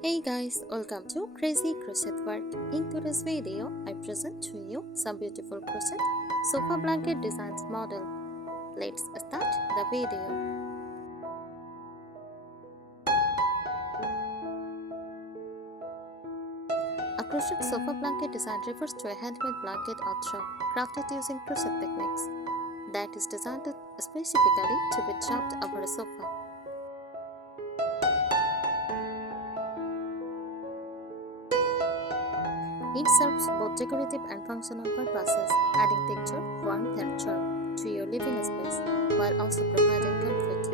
Hey guys, welcome to Crazy Crochet World. In today's video, I present to you some beautiful crochet sofa blanket designs model. Let's start the video. A crochet sofa blanket design refers to a handmade blanket or throw crafted using crochet techniques that is designed specifically to be dropped over a sofa. It serves both decorative and functional purposes, adding texture, warmth, and charm to your living space while also providing comfort.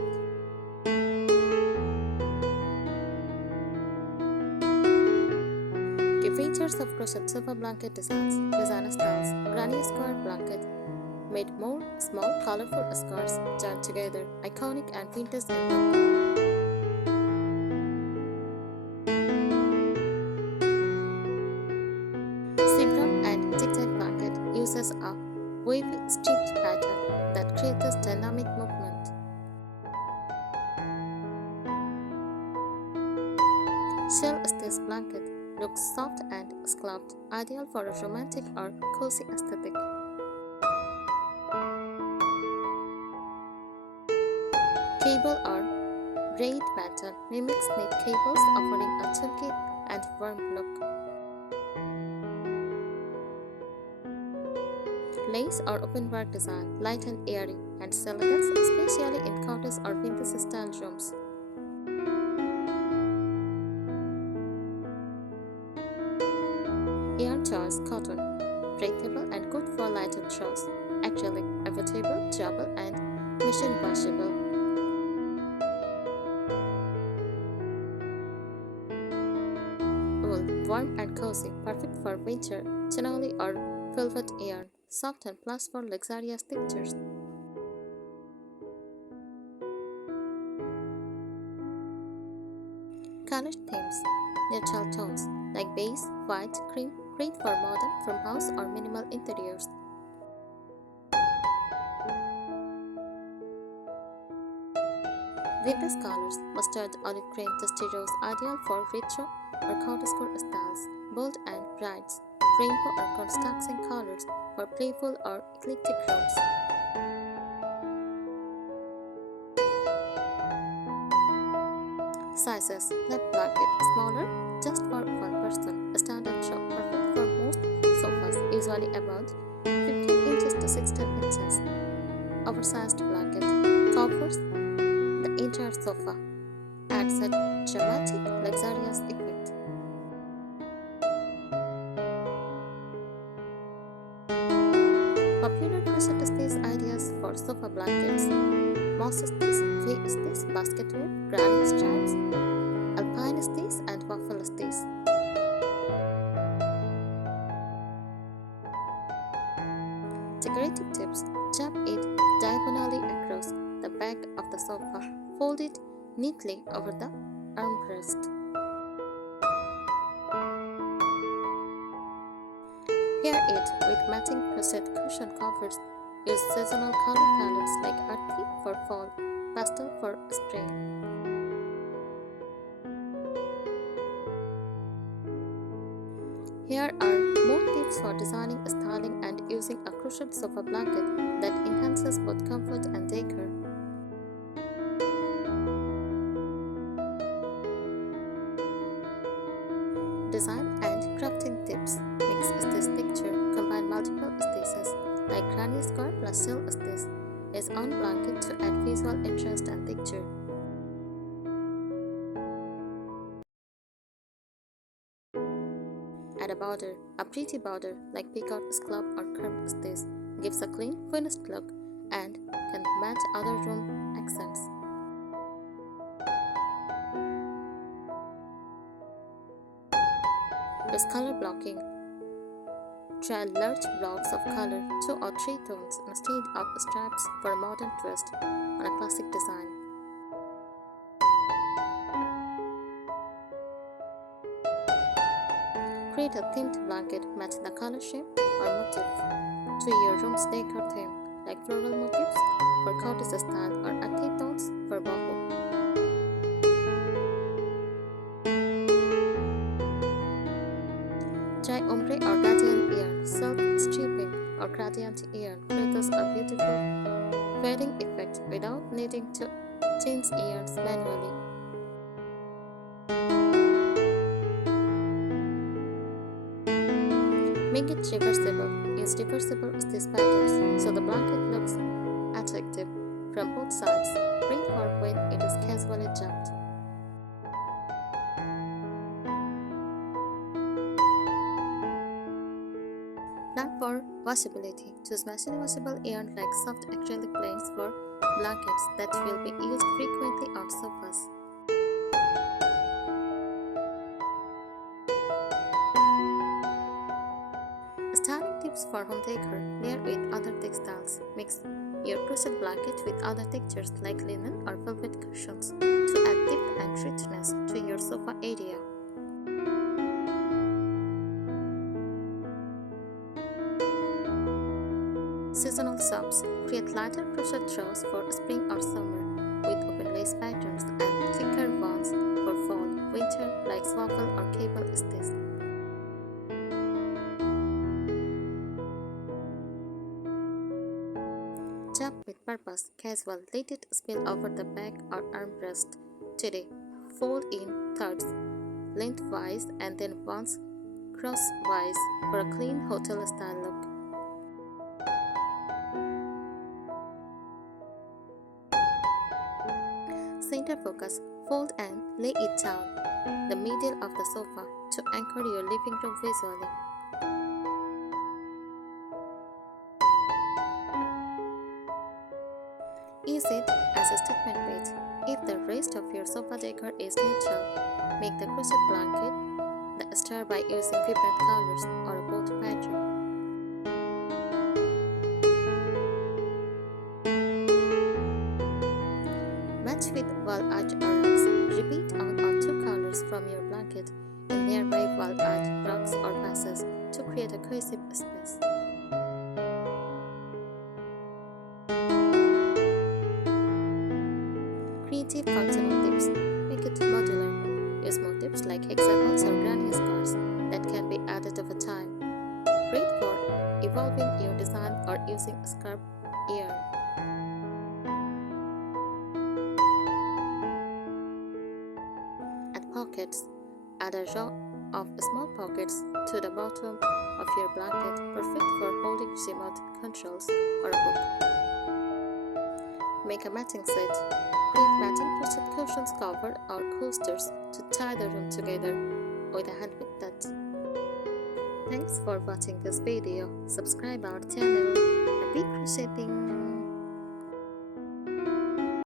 Key features of crochet sofa blanket designs: designer styles, granny square blanket, made more small, colorful squares joined together, iconic and vintage in look. Zebra and zigzag blanket uses a wavy striped pattern that creates dynamic movement. Shell stitch blanket looks soft and scalloped, ideal for a romantic or cozy aesthetic. Cable or braid pattern mimics knit cables, offering a chunky and warm look. Lace or open work design, light and airy, and elegance, especially in cottage or vintage style rooms. Yarn choice cotton, breathable and good for lighter throws. Acrylic, affordable, durable, and machine washable. Wool, warm and cozy, perfect for winter, chenille or velvet yarn, soft and plush for luxurious textures. Color themes, neutral tones like beige, white, cream, great for modern farmhouse or minimal interiors. Vintage colors, mustard, olive green, dusty rose, ideal for retro or counterscore styles. Bold and bright, rainbow or contrasting colors for playful or eclectic rooms. Sizes, net blanket, smaller, just for one person. Standard throw, perfect for most sofas, usually about 15 inches to 16 inches. Oversized blanket, covers the entire sofa, adds a dramatic, luxurious effect. Popular crochet stitch ideas for sofa blankets: moss stitch, V-stitch, basket weave, granny stripes, alpine stitch, and waffle stitch. Decorative tips: chop it diagonally across the back of the sofa, fold it neatly over the armrest. Pair it with matching crochet cushion covers. Use seasonal color palettes like earthy for fall, pastel for spring. Here are more tips for designing, styling, and using a crochet sofa blanket that enhances both comfort and decor. Design and crafting tips: mix stitch picture, combine multiple stitches like granny square plus shell stitch is on blanket to add visual interest and texture. Add a border. A pretty border like peacock, scallop, or curved stitch gives a clean, finished look and can match other room accents. Use color blocking. Try large blocks of color, 2 or 3 tones instead of stripes for a modern twist on a classic design. Create a themed blanket, match the color scheme or motif to your room's decor theme, like floral motifs for cottage style or earthy tones for boho. ombre or gradient yarn, self-stripping or gradient yarn creates a beautiful fading effect without needing to change yarns manually. Make it reversible. Use reversible stitch patterns so the blanket looks attractive from both sides. Great for when it is casually wrapped. Plan for washability. Choose machine washable yarn like soft acrylic planks for blankets that will be used frequently on sofas. Styling tips for home decor. Layer with other textiles. Mix your crochet blanket with other textures like linen or velvet cushions to add depth and richness to your sofa area. Seasonal swaps. Create lighter crochet throws for spring or summer with open lace patterns and thicker ones for fall, winter like swaffle or cable stitch. Chop with purpose. Casual. Let it spill over the back or armrest. Today, fold in thirds lengthwise and then once crosswise for a clean hotel style look. Center focus. Fold and lay it down the middle of the sofa to anchor your living room visually. Use it as a statement page. If the rest of your sofa decor is neutral, make the crochet blanket the star by using vibrant colors or a bold pattern. Match with wall art or rugs. Repeat on 2 colors from your blanket and nearby wall art, rugs or vases to create a cohesive space. Creative functional tips. Make it modular. Use motifs like hexagons or granny scars that can be added over time. Great for evolving your design or using scarf yarn. Add pockets. Add a row of small pockets to the bottom of your blanket, perfect for holding remote controls or a book. Make a matching set. Create matching crochet cushions cover or coasters to tie the room together with a handmade touch. Thanks for watching this video. Subscribe our channel. Happy crocheting!